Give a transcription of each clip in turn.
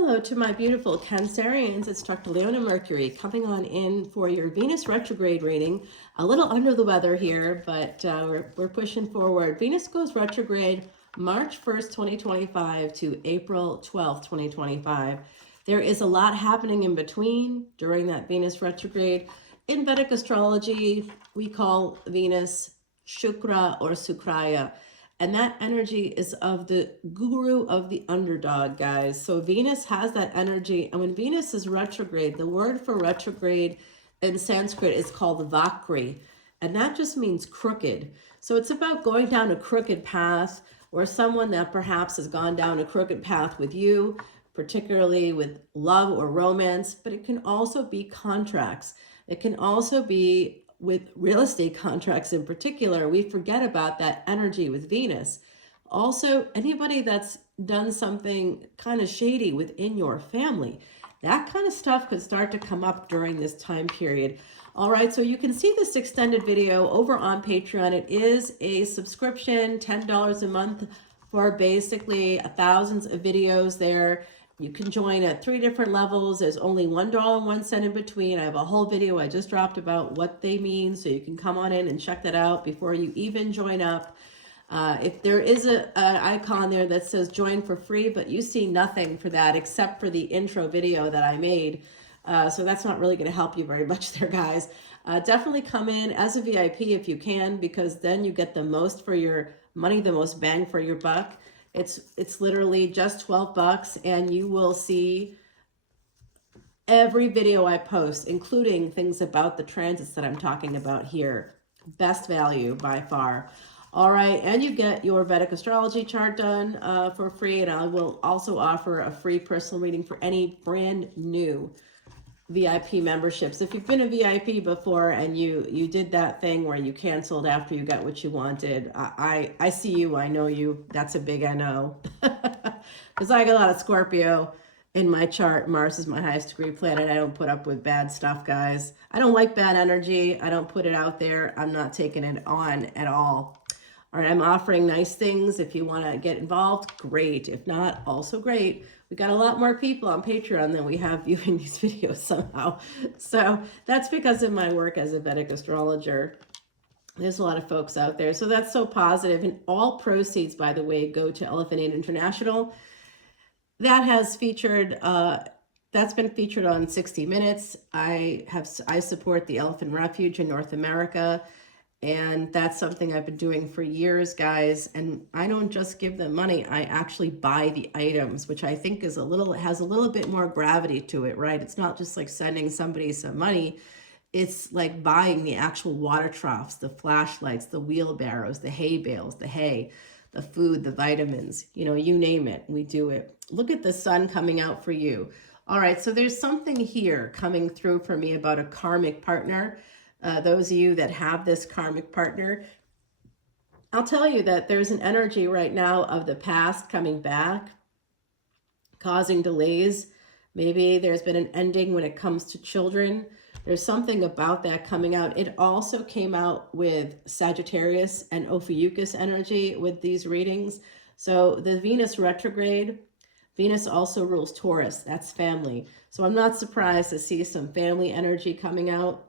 Hello to my beautiful Cancerians. It's Dr. Leona Mercury coming on in for your Venus retrograde reading. A little under the weather here, but we're pushing forward. Venus goes retrograde March 1st, 2025 to April 12th, 2025. There is a lot happening in between during that Venus retrograde. In Vedic astrology, we call Venus Shukra or Sukraya. And that energy is of the guru of the underdog, guys. So Venus has that energy. And when Venus is retrograde, the word for retrograde in Sanskrit is called Vakri. And that just means crooked. So it's about going down a crooked path, or someone that perhaps has gone down a crooked path with you, particularly with love or romance. But it can also be contracts. It can also be with real estate contracts in particular. We forget about that energy with Venus. Also, anybody that's done something kind of shady within your family, that kind of stuff could start to come up during this time period. All right, so you can see this extended video over on Patreon. It is a subscription, $10 a month for basically thousands of videos there. You can join at 3 different levels. There's only $1.01 in between. I have a whole video I just dropped about what they mean, so you can come on in and check that out before you even join up. If there is an icon there that says join for free, but you see nothing for that except for the intro video that I made. So that's not really going to help you very much there, guys. Definitely come in as a VIP if you can, because then you get the most for your money, the most bang for your buck. It's literally just 12 bucks, and you will see every video I post, including things about the transits that I'm talking about here. Best value by far. All right, and you get your Vedic astrology chart done for free, and I will also offer a free personal reading for any brand new VIP memberships. If you've been a VIP before and you did that thing where you canceled after you got what you wanted, I see you, I know you. That's a big I know. Because I got a lot of Scorpio in my chart. Mars is my highest degree planet. I don't put up with bad stuff, guys. I don't like bad energy. I don't put it out there. I'm not taking it on at all. All right, I'm offering nice things. If you want to get involved, great. If not, also great. We got a lot more people on Patreon than we have viewing these videos somehow. So that's because of my work as a Vedic astrologer. There's a lot of folks out there. So that's so positive. And all proceeds, by the way, go to Elephant Aid International. That has featured, that's been featured on 60 Minutes. I support the Elephant Refuge in North America. And that's something I've been doing for years, guys. And I don't just give them money. I actually buy the items, which I think is has a little bit more gravity to it, right? It's not just like sending somebody some money. It's like buying the actual water troughs, the flashlights, the wheelbarrows, the hay bales, the hay, the food, the vitamins, you name it, we do it. Look at the sun coming out for you. All right, so there's something here coming through for me about a karmic partner. Those of you that have this karmic partner, I'll tell you that there's an energy right now of the past coming back, causing delays. Maybe there's been an ending when it comes to children. There's something about that coming out. It also came out with Sagittarius and Ophiuchus energy with these readings. So the Venus retrograde, Venus also rules Taurus. That's family. So I'm not surprised to see some family energy coming out.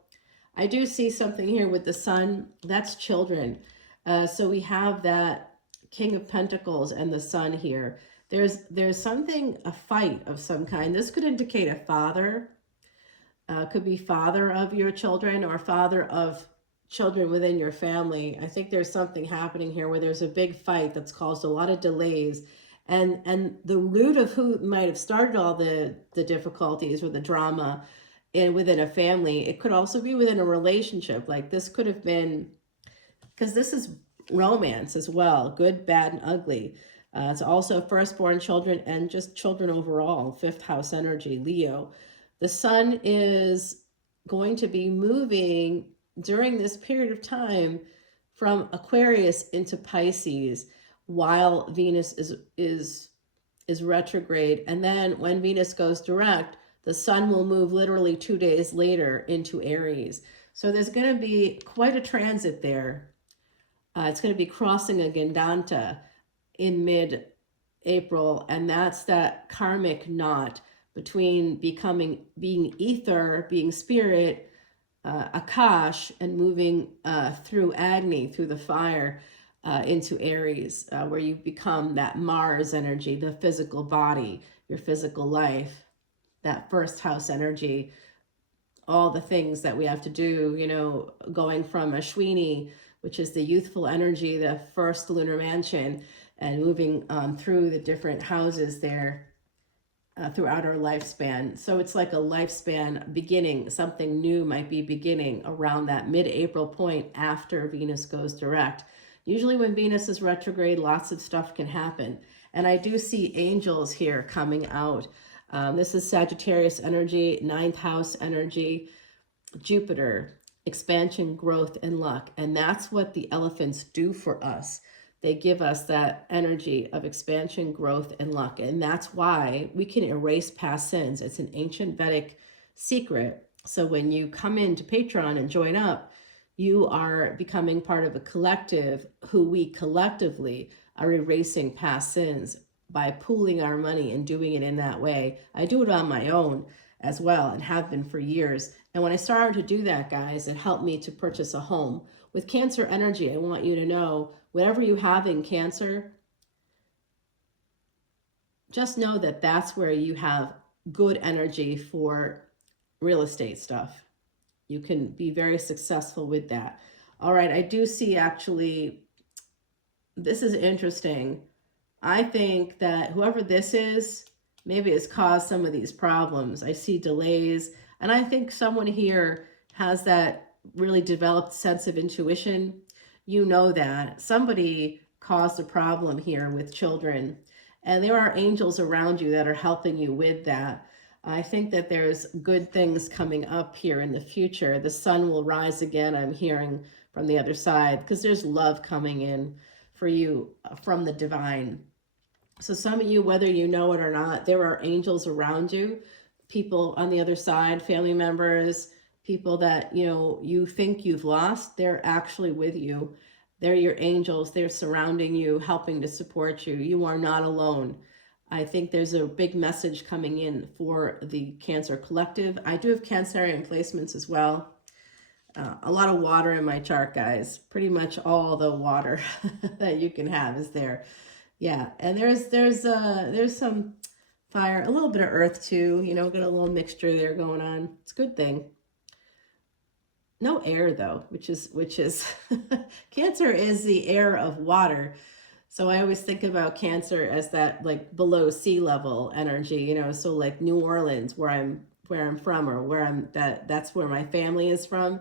I do see something here with the sun. That's children. So we have that King of Pentacles and the sun here. There's something, a fight of some kind. This could indicate a father. Could be father of your children or father of children within your family. I think there's something happening here where there's a big fight that's caused a lot of delays. And the root of who might have started all the difficulties or the drama within a family, it could also be within a relationship. Like this could have been, because this is romance as well, good, bad, and ugly. It's also firstborn children and just children overall, 5th house energy, Leo. The sun is going to be moving during this period of time from Aquarius into Pisces while Venus is retrograde. And then when Venus goes direct, the sun will move literally 2 days later into Aries. So there's going to be quite a transit there. It's going to be crossing a Gandanta in April, and that's that karmic knot between being ether, being spirit, Akash, and moving through Agni, through the fire, into Aries, where you become that Mars energy, the physical body, your physical life, that first house energy, all the things that we have to do, you know, going from Ashwini, which is the youthful energy, the first lunar mansion, and moving through the different houses there throughout our lifespan. So it's like a lifespan beginning. Something new might be beginning around that mid-April point after Venus goes direct. Usually when Venus is retrograde, lots of stuff can happen. And I do see angels here coming out. This is Sagittarius energy, ninth house energy, Jupiter, expansion, growth, and luck. And that's what the elephants do for us. They give us that energy of expansion, growth, and luck. And that's why we can erase past sins. It's an ancient Vedic secret. So when you come into Patreon and join up, you are becoming part of a collective who we collectively are erasing past sins by pooling our money and doing it in that way. I do it on my own as well and have been for years. And when I started to do that, guys, it helped me to purchase a home. With Cancer energy, I want you to know, whatever you have in Cancer, just know that that's where you have good energy for real estate stuff. You can be very successful with that. All right, I do see actually, this is interesting. I think that whoever this is, maybe has caused some of these problems. I see delays, and I think someone here has that really developed sense of intuition. You know that somebody caused a problem here with children, and there are angels around you that are helping you with that. I think that there's good things coming up here in the future. The sun will rise again, I'm hearing from the other side, because there's love coming in for you from the divine. So some of you, whether you know it or not, there are angels around you, people on the other side, family members, people that, you know, you think you've lost, they're actually with you. They're your angels. They're surrounding you, helping to support you. You are not alone. I think there's a big message coming in for the Cancer collective. I do have Cancerian placements as well. A lot of water in my chart, guys. Pretty much all the water that you can have is there. Yeah, and there's some fire, a little bit of earth too. You know, got a little mixture there going on. It's a good thing. No air though, which is Cancer is the air of water. So I always think about Cancer as that like below sea level energy, you know, so like New Orleans, where I'm from, or that's where my family is from.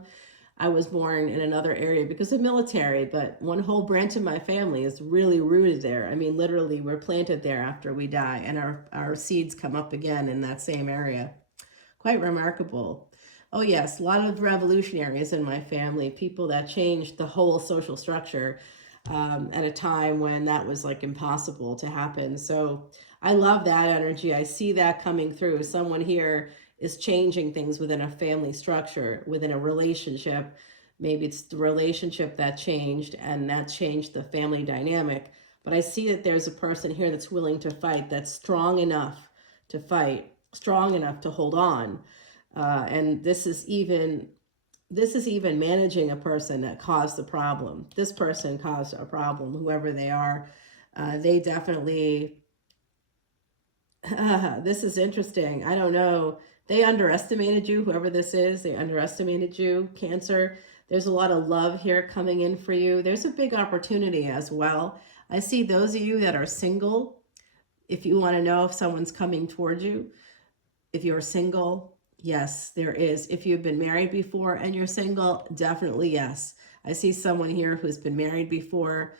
I was born in another area because of military, but one whole branch of my family is really rooted there. I mean, literally, we're planted there after we die, and our seeds come up again in that same area. Quite remarkable. Oh yes, a lot of revolutionaries in my family, people that changed the whole social structure at a time when that was like impossible to happen. So I love that energy. I see that coming through. Someone here is changing things within a family structure, within a relationship. Maybe it's the relationship that changed, and that changed the family dynamic. But I see that there's a person here that's willing to fight, that's strong enough to fight, strong enough to hold on. And this is even managing a person that caused the problem. This person caused a problem, whoever they are. They definitely, this is interesting. I don't know. They underestimated you, whoever this is. They underestimated you, Cancer. There's a lot of love here coming in for you. There's a big opportunity as well. I see those of you that are single, if you want to know if someone's coming towards you, if you're single, yes, there is. If you've been married before and you're single, definitely yes. I see someone here who's been married before,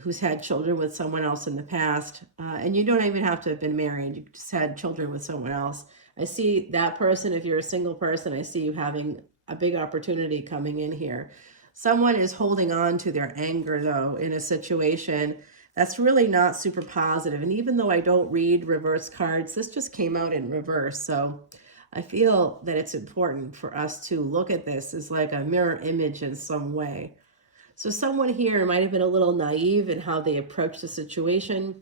who's had children with someone else in the past. And you don't even have to have been married. You just had children with someone else. I see that person. If you're a single person, I see you having a big opportunity coming in here. Someone is holding on to their anger, though, in a situation that's really not super positive. And even though I don't read reverse cards, this just came out in reverse. So I feel that it's important for us to look at this as like a mirror image in some way. So someone here might have been a little naive in how they approached the situation.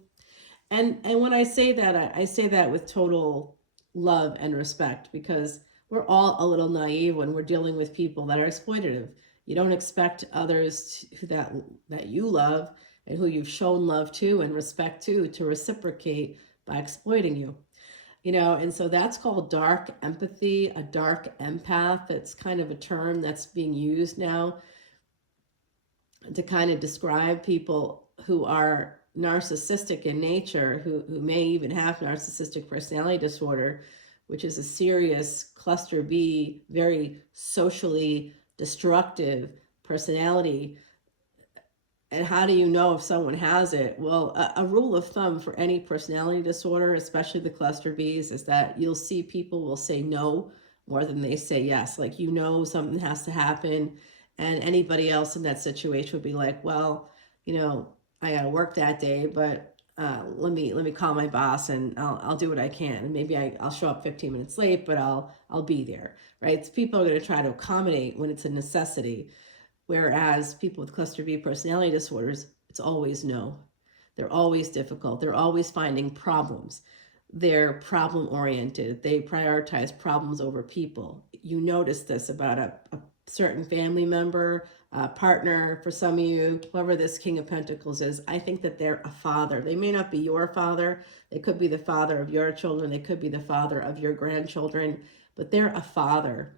And when I say that, I say that with total love and respect, because we're all a little naive when we're dealing with people that are exploitative. You don't expect others that you love and who you've shown love to and respect to reciprocate by exploiting you. And so that's called dark empathy, a dark empath. That's kind of a term that's being used now to kind of describe people who are narcissistic in nature, who may even have narcissistic personality disorder, which is a serious cluster B, very socially destructive personality. And how do you know if someone has it? Well, a rule of thumb for any personality disorder, especially the cluster Bs, is that you'll see people will say no more than they say yes. Like, something has to happen. And anybody else in that situation would be like, well, I got to work that day, but let me call my boss and I'll do what I can. And maybe I'll show up 15 minutes late, but I'll be there, right? So people are going to try to accommodate when it's a necessity. Whereas people with cluster B personality disorders, it's always no. They're always difficult. They're always finding problems. They're problem oriented. They prioritize problems over people. You notice this about a certain family member, partner, for some of you, whoever this King of Pentacles is. I think that they're a father. They may not be your father. They could be the father of your children. They could be the father of your grandchildren, but they're a father.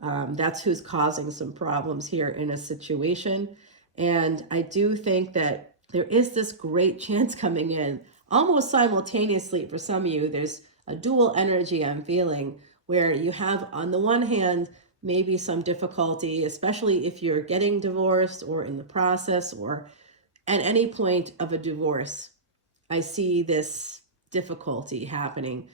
That's who's causing some problems here in a situation. And I do think that there is this great chance coming in almost simultaneously for some of you. There's a dual energy I'm feeling, where you have, on the one hand, maybe some difficulty, especially if you're getting divorced or in the process or at any point of a divorce. I see this difficulty happening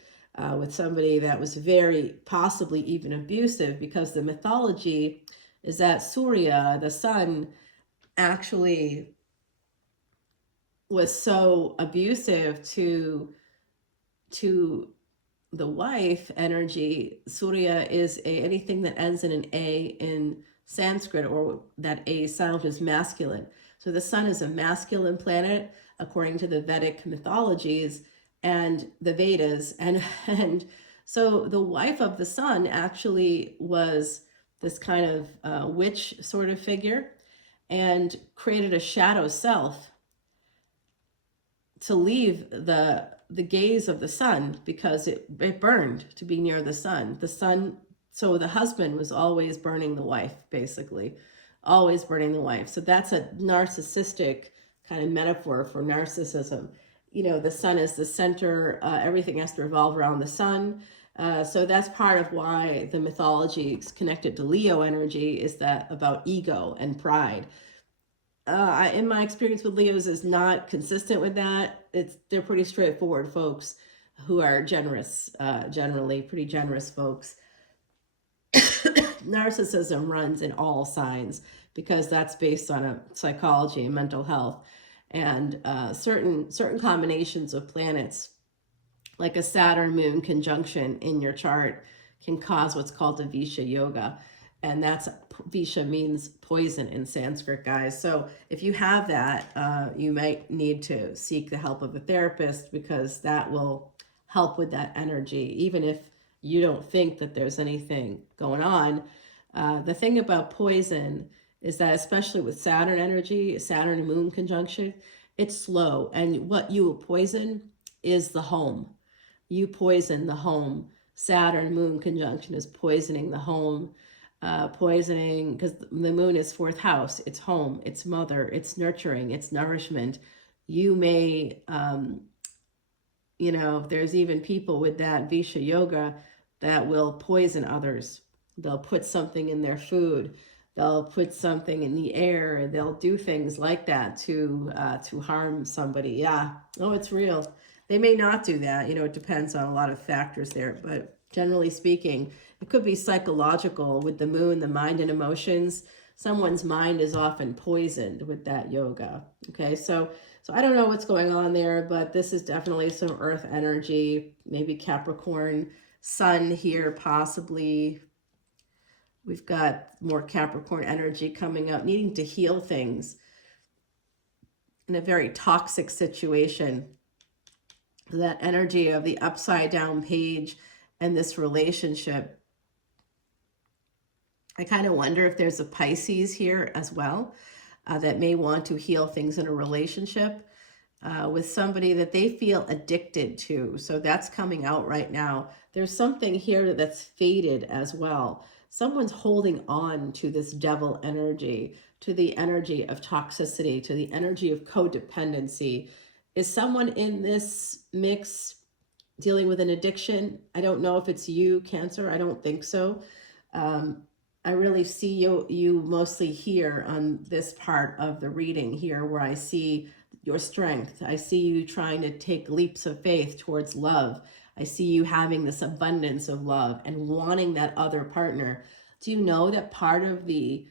with somebody that was very possibly even abusive, because the mythology is that Surya, the sun, actually was so abusive to the wife energy. Surya is anything that ends in an A in Sanskrit, or that A sound is masculine. So the sun is a masculine planet according to the Vedic mythologies and the Vedas. And so the wife of the sun actually was this kind of witch sort of figure, and created a shadow self to leave the gaze of the sun, because it burned to be near the sun. So the husband was always burning the wife, basically, always burning the wife. So that's a narcissistic kind of metaphor for narcissism. The sun is the center. Everything has to revolve around the sun. So that's part of why the mythology is connected to Leo energy, is that about ego and pride. In my experience with Leos, is not consistent with that. They're pretty straightforward folks who are generous, generally pretty generous folks. Narcissism runs in all signs, because that's based on a psychology and mental health, and certain combinations of planets, like a Saturn moon conjunction in your chart, can cause what's called a Visha yoga. And that's, Visha means poison in Sanskrit, guys. So if you have that, you might need to seek the help of a therapist, because that will help with that energy, even if you don't think that there's anything going on. The thing about poison is that, especially with Saturn energy, Saturn and moon conjunction, it's slow. And what you will poison is the home. You poison the home. Saturn moon conjunction is poisoning the home. Poisoning, because the moon is fourth house. It's home, it's mother, it's nurturing, it's nourishment. You may, there's even people with that Visha yoga that will poison others. They'll put something in their food. They'll put something in the air. They'll do things like that to harm somebody. Yeah. Oh, it's real. They may not do that. It depends on a lot of factors there. But generally speaking, it could be psychological with the moon, the mind and emotions. Someone's mind is often poisoned with that yoga. Okay, so I don't know what's going on there, but this is definitely some earth energy, maybe Capricorn sun here, possibly. We've got more Capricorn energy coming up, needing to heal things in a very toxic situation. that energy of the upside down page and this relationship. I kind of wonder if there's a Pisces here as well, that may want to heal things in a relationship with somebody that they feel addicted to. So that's coming out right now. There's something here that's faded as well. Someone's holding on to this devil energy, to the energy of toxicity, to the energy of codependency. Is someone in this mix dealing with an addiction? I don't know if it's you, Cancer. I don't think so. I really see you mostly here on this part of the reading here, where I see your strength. I see you trying to take leaps of faith towards love. I see you having this abundance of love and wanting that other partner. Do you know that part of the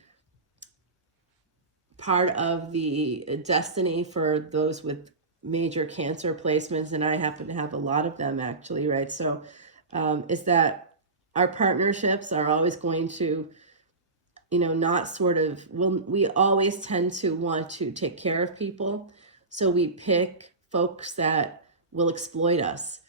destiny for those with major Cancer placements, and I happen to have a lot of them actually, right? So is that our partnerships are always going to, not sort of, we always tend to want to take care of people. So we pick folks that will exploit us,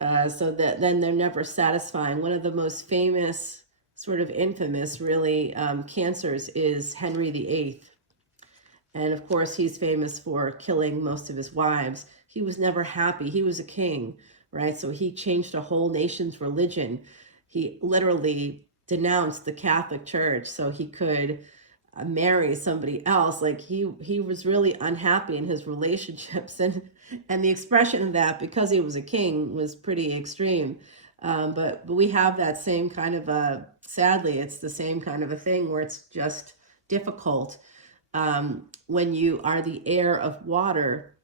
so that then they're never satisfying. One of the most famous, sort of infamous, really, Cancers is Henry VIII. And of course, he's famous for killing most of his wives. He was never happy. He was a king, right? So he changed a whole nation's religion. He literally denounced the Catholic Church so he could marry somebody else. Like he was really unhappy in his relationships, and the expression of that, because he was a king, was pretty extreme. But we have that same kind of sadly, it's the same kind of a thing where it's just difficult. When you are the air of water,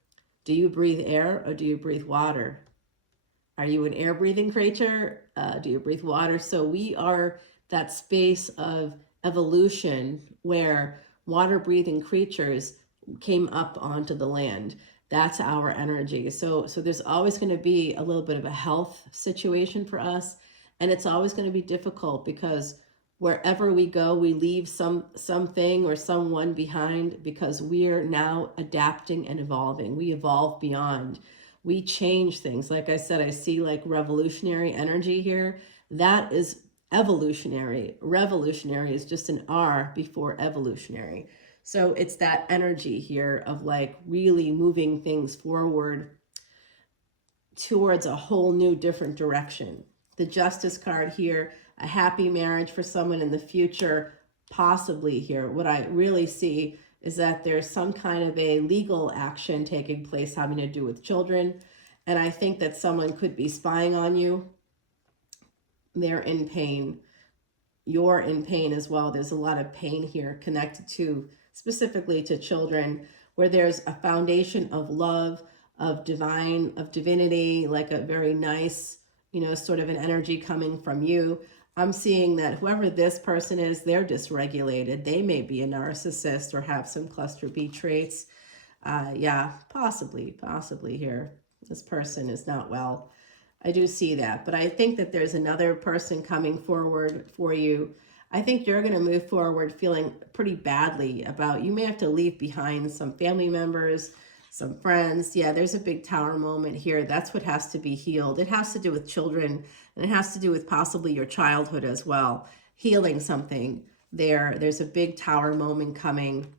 do you breathe air or do you breathe water? Are you an air breathing creature? Do you breathe water? So we are that space of evolution where water breathing creatures came up onto the land. That's our energy. So there's always going to be a little bit of a health situation for us. And it's always going to be difficult because wherever we go, we leave something or someone behind, because we're now adapting and evolving. We evolve beyond. We change things. Like I said, I see like revolutionary energy here. That is evolutionary. Revolutionary is just an R before evolutionary. So it's that energy here of like really moving things forward towards a whole new different direction. The Justice card here, a happy marriage for someone in the future, possibly here. What I really see is that there's some kind of a legal action taking place having to do with children. And I think that someone could be spying on you. They're in pain. You're in pain as well. There's a lot of pain here connected to, specifically to children, where there's a foundation of love, of divinity, like a very nice, sort of an energy coming from you. I'm seeing that whoever this person is, they're dysregulated. They may be a narcissist or have some cluster B traits. Yeah, possibly here. This person is not well. I do see that, but I think that there's another person coming forward for you. I think you're going to move forward feeling pretty badly about, you may have to leave behind some family members, some friends. Yeah, there's a big tower moment here. That's what has to be healed. It has to do with children, and it has to do with possibly your childhood as well. Healing something there. There's a big tower moment coming.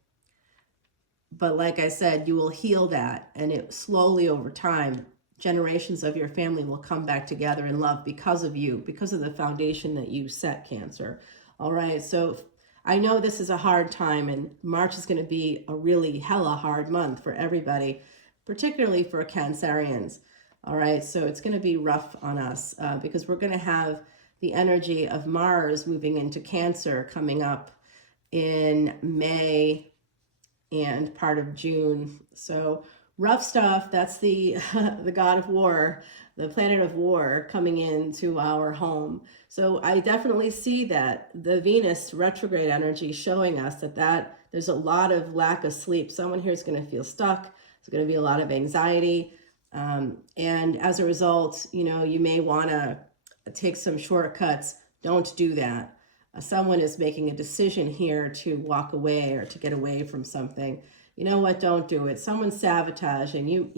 But like I said, you will heal that, and it slowly over time, generations of your family will come back together in love because of you, because of the foundation that you set, Cancer. All right, so I know this is a hard time, and March is going to be a really hella hard month for everybody, particularly for Cancerians. All right, so it's going to be rough on us because we're going to have the energy of Mars moving into Cancer coming up in May and part of June. So rough stuff. That's the the god of war, the planet of war, coming into our home. So I definitely see that the Venus retrograde energy showing us that there's a lot of lack of sleep. Someone here is going to feel stuck. There's going to be a lot of anxiety. And as a result, you may want to take some shortcuts. Don't do that. Someone is making a decision here to walk away or to get away from something. You know what? Don't do it. Someone's sabotaging you.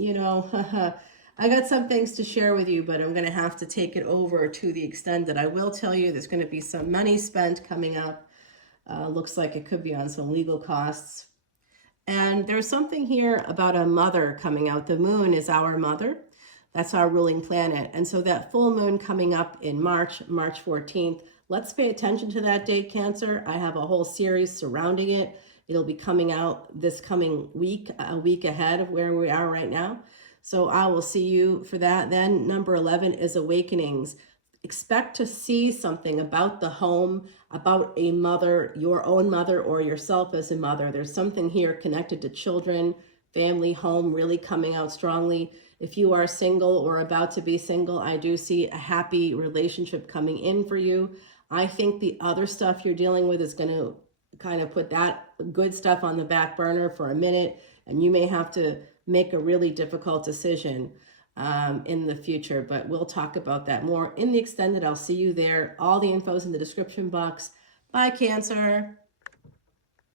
I got some things to share with you, but I'm going to have to take it over to the extended. I will tell you there's going to be some money spent coming up. Looks like it could be on some legal costs. And there's something here about a mother coming out. The moon is our mother. That's our ruling planet. And so that full moon coming up in March 14th, let's pay attention to that date, Cancer. I have a whole series surrounding it. It'll be coming out this coming week, a week ahead of where we are right now. So I will see you for that. Then number 11 is awakenings. Expect to see something about the home, about a mother, your own mother, or yourself as a mother. There's something here connected to children, family, home, really coming out strongly. If you are single or about to be single, I do see a happy relationship coming in for you. I think the other stuff you're dealing with is going to kind of put that good stuff on the back burner for a minute, and you may have to make a really difficult decision in the future, but we'll talk about that more in the extended. I'll see you there. All the info's in the description box. Bye, Cancer.